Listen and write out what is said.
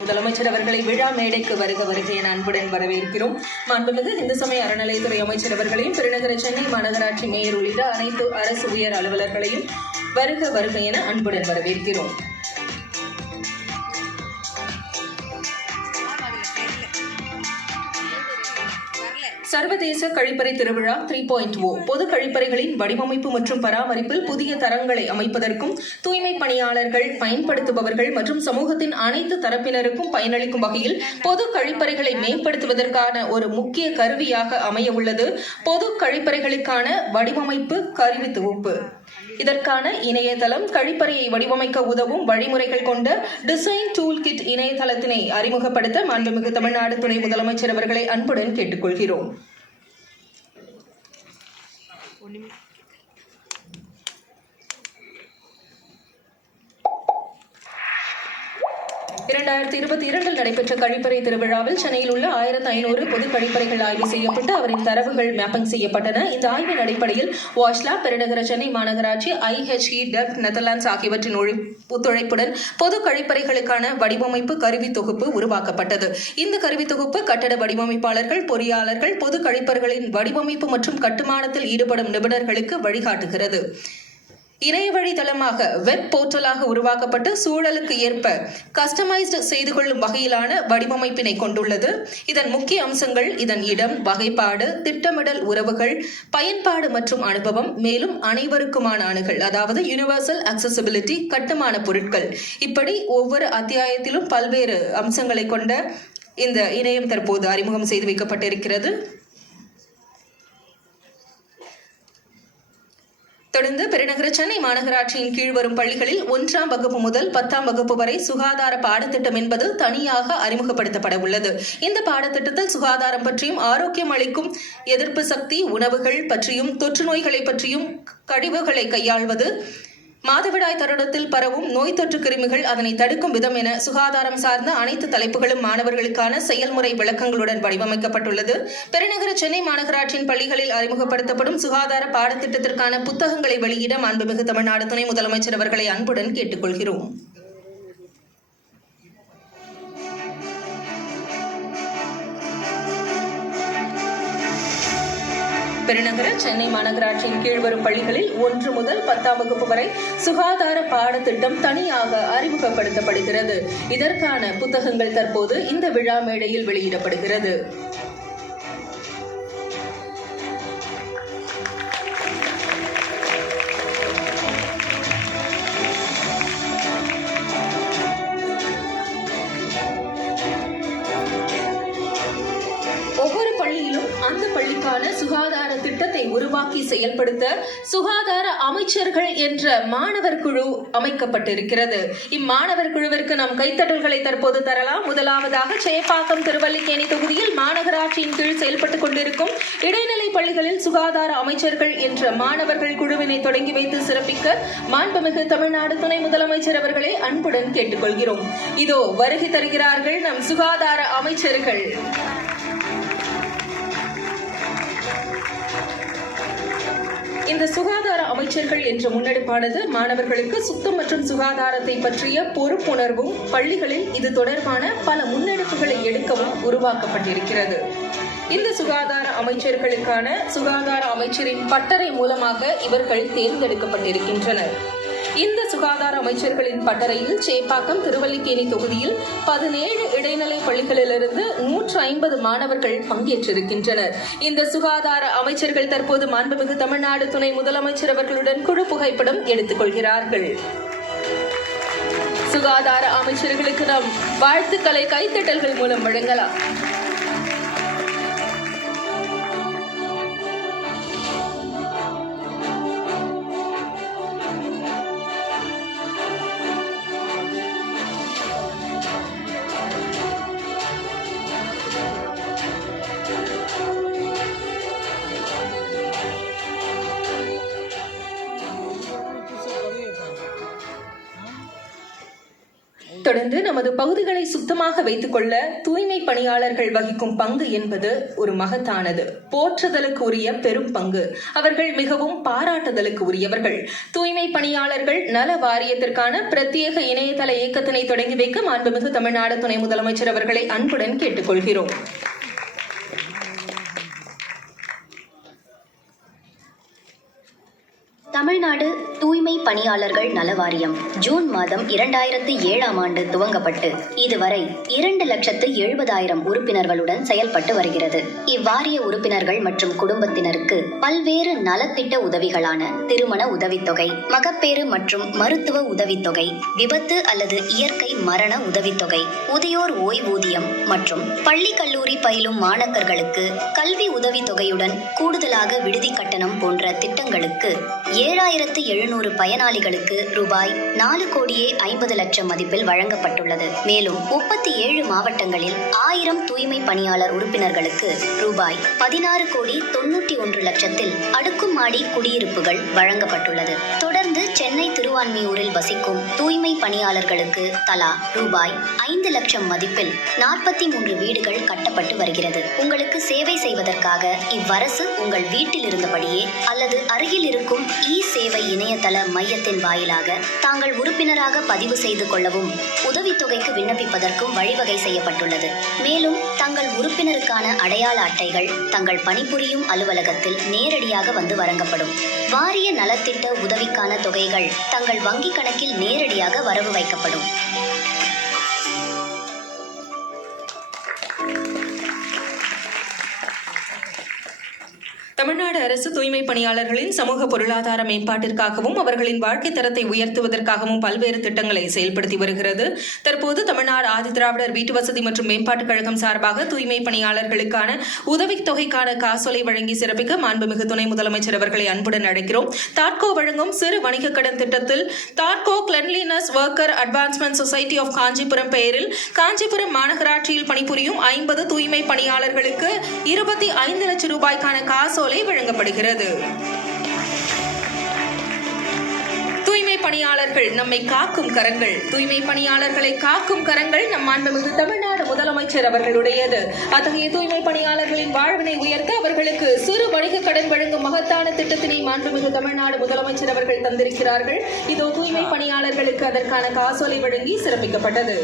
முதலமைச்சர் அவர்களை விழா மேடைக்கு வருக என அன்புடன் வரவேற்கிறோம். மாண்புமிகு இந்து சமய அறநிலையத்துறை அமைச்சர் அவர்களையும் பெருநகர சென்னை மாநகராட்சி மேயர் உள்ளிட்ட அனைத்து அரசு உயர் அலுவலர்களையும் வருக என அன்புடன் வரவேற்கிறோம். சர்வதேச கழிப்பறை திருவிழா 3.0 பொது கழிப்பறைகளின் வடிவமைப்பு மற்றும் பராமரிப்பில் புதிய தரங்களை அமைப்பதற்கும் தூய்மை பணியாளர்கள், பயன்படுத்துபவர்கள் மற்றும் சமூகத்தின் அனைத்து தரப்பினருக்கும் பயனளிக்கும் வகையில் பொது கழிப்பறைகளை மேம்படுத்துவதற்கான ஒரு முக்கிய கருவியாக அமைய உள்ளது பொது கழிப்பறைகளுக்கான வடிவமைப்பு கருவி தொகுப்பு. இதற்கான இணையதளம், கழிப்பறையை வடிவமைக்க உதவும் வழிமுறைகள் கொண்ட டிசைன் டூல் கிட் இணையதளத்தினை அறிமுகப்படுத்த மாண்புமிகு தமிழ்நாடு துணை முதலமைச்சர் அவர்களை அன்புடன் கேட்டுக்கொள்கிறோம். 2022 நடைபெற்ற கழிப்பறை திருவிழாவில் சென்னையில் உள்ள 1500 பொது கழிப்பறைகள் ஆய்வு செய்யப்பட்டு அவரின் தரவுகள் மேப்பிங் செய்யப்பட்டன. இந்த ஆய்வின் அடிப்படையில் வாஷ்லா, பெருநகர சென்னை மாநகராட்சி, IHE, டெக், நெதர்லாண்ட்ஸ் ஆகியவற்றின் ஒத்துழைப்புடன் பொது கழிப்பறைகளுக்கான வடிவமைப்பு கருவி தொகுப்பு உருவாக்கப்பட்டது. இந்த கருவி தொகுப்பு கட்டட வடிவமைப்பாளர்கள், பொறியாளர்கள், பொது கழிப்பறைகளின் வடிவமைப்பு மற்றும் கட்டுமானத்தில் ஈடுபடும் நிபுணர்களுக்கு வழிகாட்டுகிறது. இணையவழி தளமாக வெப் போர்ட்டலாக உருவாக்கப்பட்டு சூழலுக்கு ஏற்ப கஸ்டமைஸ்டு செய்து கொள்ளும் வகையிலான வடிவமைப்பினை கொண்டுள்ளது. இதன் முக்கிய அம்சங்கள் இதன் இடம், வகைப்பாடு, திட்டமிடல், உறவுகள், பயன்பாடு மற்றும் அனுபவம், மேலும் அனைவருக்குமான அணுகல், அதாவது யூனிவர்சல் அக்சசிபிலிட்டி, கட்டுமான பொருட்கள், இப்படி ஒவ்வொரு அத்தியாயத்திலும் பல்வேறு அம்சங்களை கொண்ட இந்த இணையம் தற்போது அறிமுகம் செய்து வைக்கப்பட்டிருக்கிறது. தொடர்ந்து பெருநகர சென்னை மாநகராட்சியின் கீழ் வரும் பள்ளிகளில் 1ஆம் வகுப்பு முதல் 10ஆம் வகுப்பு வரை சுகாதார பாடத்திட்டம் என்பது தனியாக அறிமுகப்படுத்தப்பட உள்ளது. இந்த பாடத்திட்டத்தில் சுகாதாரம் பற்றியும், ஆரோக்கியம் அளிக்கும் எதிர்ப்பு சக்தி, உணவுகள் பற்றியும், தொற்று நோய்களை பற்றியும், கழிவுகளை கையாள்வது, மாதவிடாய் தருணத்தில் பரவும் நோய் தொற்று கிருமிகள், அதனை தடுக்கும் விதம் என சுகாதாரம் சார்ந்த அனைத்து தலைப்புகளும் மாணவர்களுக்கான செயல்முறை விளக்கங்களுடன் வடிவமைக்கப்பட்டுள்ளது. பெருநகர சென்னை மாநகராட்சியின் பள்ளிகளில் அறிமுகப்படுத்தப்படும் சுகாதார பாடத்திட்டத்திற்கான புத்தகங்களை வெளியிட மாண்புமிகு தமிழ்நாடு துணை முதலமைச்சர் அவர்களை அன்புடன் கேட்டுக்கொள்கிறோம். பெருநகர சென்னை மாநகராட்சியின் கீழ் வரும் பள்ளிகளில் 1 முதல் 10ஆம் வகுப்பு வரை சுகாதார பாடத்திட்டம் தனியாக அறிமுகப்படுத்தப்படுகிறது. இதற்கான புத்தகங்கள் தற்போது இந்த விழா மேடையில் வெளியிடப்படுகிறது. ஒவ்வொரு பள்ளியிலும் அந்த பள்ளிக்கான சுகாதார திட்டத்தை உருவாக்கி செயல்படுத்த சுகாதார அமைச்சர்கள் என்ற மாணவர் குழு அமைக்கப்பட்டிருக்கிறது. இம்மாணவர் குழுவிற்கு நாம் கைத்தட்டல்களை தற்போது தரலாம். முதலாவதாக சேப்பாக்கம் திருவல்லிக்கேணி தொகுதியில் மாநகராட்சியின் கீழ் செயல்பட்டுக் கொண்டிருக்கும் இடைநிலை பள்ளிகளில் சுகாதார அமைச்சர்கள் என்ற மாணவர்கள் குழுவினை தொடங்கி வைத்து சிறப்பிக்க மாண்புமிகு தமிழ்நாடு துணை முதலமைச்சர் அவர்களை அன்புடன் கேட்டுக்கொள்கிறோம். இதோ வருகை தருகிறார்கள் நம் சுகாதார அமைச்சர்கள். இந்த சுகாதார அமைச்சர்கள் என்ற முன்னெடுப்பானது மாணவர்களுக்கு சுத்தம் மற்றும் சுகாதாரத்தை பற்றிய பொறுப்புணர்வும், பள்ளிகளில் இது தொடர்பான பல முன்னெடுப்புகளை எடுக்கவும் உருவாக்கப்பட்டிருக்கிறது. இந்த சுகாதார அமைச்சர்களுக்கான சுகாதார அமைச்சரின் பட்டறை மூலமாக இவர்கள் தேர்ந்தெடுக்கப்பட்டிருக்கின்றனர். இந்த சுகாதார அமைச்சர்களின் பட்டறையில் சேப்பாக்கம் திருவல்லிக்கேணி தொகுதியில் 17 இடைநிலை பள்ளிகளிலிருந்து 150 மாணவர்கள் பங்கேற்றிருக்கின்றனர். இந்த சுகாதார அமைச்சர்கள் தற்போது மாண்புமிகு தமிழ்நாடு துணை முதலமைச்சர் அவர்களுடன் குழு புகைப்படம் எடுத்துக் கொள்கிறார்கள். சுகாதார அமைச்சர்களுக்கு நாம் வாழ்த்துக்களை கைத்தட்டல்கள் மூலம் வழங்கலாம். தொடர்ந்து நமது பகுதிகளை சுத்தமாக வைத்துக் கொள்ள தூய்மை பணியாளர்கள் வகிக்கும் பங்கு என்பது ஒரு மகத்தானது, போற்றுதலுக்கு உரிய பெரும் பங்கு. அவர்கள் மிகவும் பாராட்டுதலுக்கு உரியவர்கள். தூய்மை பணியாளர்கள் நல வாரியத்திற்கான பிரத்யேக இணையதள இயக்கத்தினை தொடங்கி வைக்க மாண்புமிகு தமிழ்நாடு துணை முதலமைச்சர் அவர்களை அன்புடன் கேட்டுக்கொள்கிறோம். தமிழ்நாடு தூய்மை பணியாளர்கள் நலவாரியம் ஜூன் மாதம் 2007ஆம் ஆண்டு துவங்கப்பட்டு இதுவரை 2,70,000 உறுப்பினர்களுடன் செயல்பட்டு வருகிறது. இவ்வாரிய உறுப்பினர்கள் மற்றும் குடும்பத்தினருக்கு பல்வேறு நலத்திட்ட உதவிகளான திருமண உதவித்தொகை, மகப்பேறு மற்றும் மருத்துவ உதவித்தொகை, விபத்து அல்லது இயற்கை மரண உதவித்தொகை, முதியோர் ஓய்வூதியம் மற்றும் பள்ளி கல்லூரி பயிலும் மாணவர்களுக்கு கல்வி உதவித்தொகையுடன் கூடுதலாக விடுதி கட்டணம் போன்ற திட்டங்களுக்கு 7,700 பயனாளிகளுக்கு ரூபாய் 4,50,00,000 மதிப்பில் வழங்கப்பட்டுள்ளது. மேலும் 37 மாவட்டங்களில் 1000 தூய்மை பணியாளர் உறுப்பினர்களுக்கு ரூபாய் 16,91,00,000 அடுக்குமாடி குடியிருப்புகள் வழங்கப்பட்டுள்ளது. தொடர்ந்து சென்னை திருவான்மியூரில் வசிக்கும் தூய்மை பணியாளர்களுக்கு தலா ரூபாய் 5 லட்சம் மதிப்பில் 43 வீடுகள் கட்டப்பட்டு வருகிறது. உங்களுக்கு சேவை செய்வதற்காக இவ்வரசு உங்கள் வீட்டில் இருந்தபடியே அல்லது அருகில் இருக்கும் சேவை இணையதள மையத்தின் வாயிலாக தாங்கள் உறுப்பினராக பதிவு செய்து கொள்ளவும் உதவித்தொகைக்கு விண்ணப்பிப்பதற்கும் வழிவகை செய்யப்பட்டுள்ளது. மேலும் தங்கள் உறுப்பினருக்கான அடையாள அட்டைகள் தங்கள் பணிபுரியும் அலுவலகத்தில் நேரடியாக வந்து வழங்கப்படும். வாரிய நலத்திட்ட உதவிக்கான தொகைகள் தங்கள் வங்கி கணக்கில் நேரடியாக வரவு வைக்கப்படும். தமிழ்நாடு அரசு தூய்மை பணியாளர்களின் சமூக பொருளாதார மேம்பாட்டிற்காகவும் அவர்களின் வாழ்க்கை தரத்தை உயர்த்துவதற்காகவும் பல்வேறு திட்டங்களை செயல்படுத்தி வருகிறது. தற்போது தமிழ்நாடு ஆதிதிராவிடர் வீட்டு வசதி மற்றும் மேம்பாட்டுக் கழகம் சார்பாக தூய்மை பணியாளர்களுக்கான உதவித்தொகைக்கான காசோலை வழங்கி சிறப்பிக்க மாண்புமிகு துணை முதலமைச்சர் அவர்களை அன்புடன் அழைக்கிறோம். தாட்கோ வழங்கும் சிறு வணிக கடன் திட்டத்தில் தாட்கோ cleanliness worker advancement society of Kanchipuram பெயரில் காஞ்சிபுரம் மாநகராட்சியில் பணிபுரியும் 50 தூய்மை பணியாளர்களுக்கு 25 லட்சம் ரூபாய்க்கான காசோலை வழங்கப்படுகிறது. தூய்மை பணியாளர்கள் நம்மை காக்கும் கரங்கள். தூய்மை பணியாளர்களை காக்கும் கரங்கள் நம் மாண்புமிகு தமிழ்நாடு முதலமைச்சர் அவர்களுடையது. அத்தகைய தூய்மை பணியாளர்களின் வாழ்வினை உயர்த்த அவர்களுக்கு சிறு வணிக கடன் வழங்கும் மகத்தான திட்டத்தினை மாண்புமிகு தமிழ்நாடு முதலமைச்சர் அவர்கள் தந்திருக்கிறார்கள். இதோ தூய்மை பணியாளர்களுக்கு அதற்கான காசோலை வழங்கி சிறப்பிக்கப்பட்டது.